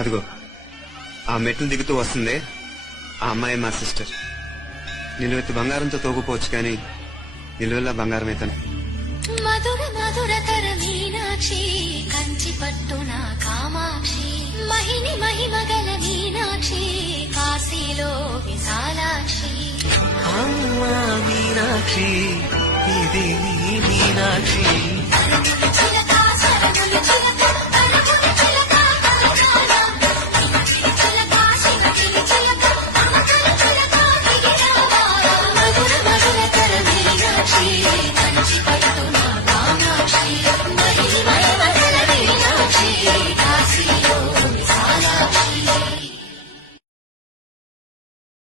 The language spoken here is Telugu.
అదిగో ఆ మెట్లు దిగుతూ వస్తుంది, ఆ అమ్మాయి మా సిస్టర్. నిలువెత్తు బంగారంతో తోగుపోవచ్చు కానీ నిలువెల్లా బంగారమే తను. మధుర మధుర తర మీనాక్షి కంచి పట్టున కామాక్షి మహిని మహిమగల మీనాక్షి కాశీలో విశాలాక్షి. అమ్మా మీనాక్షి ఇది నీ మీనాక్షి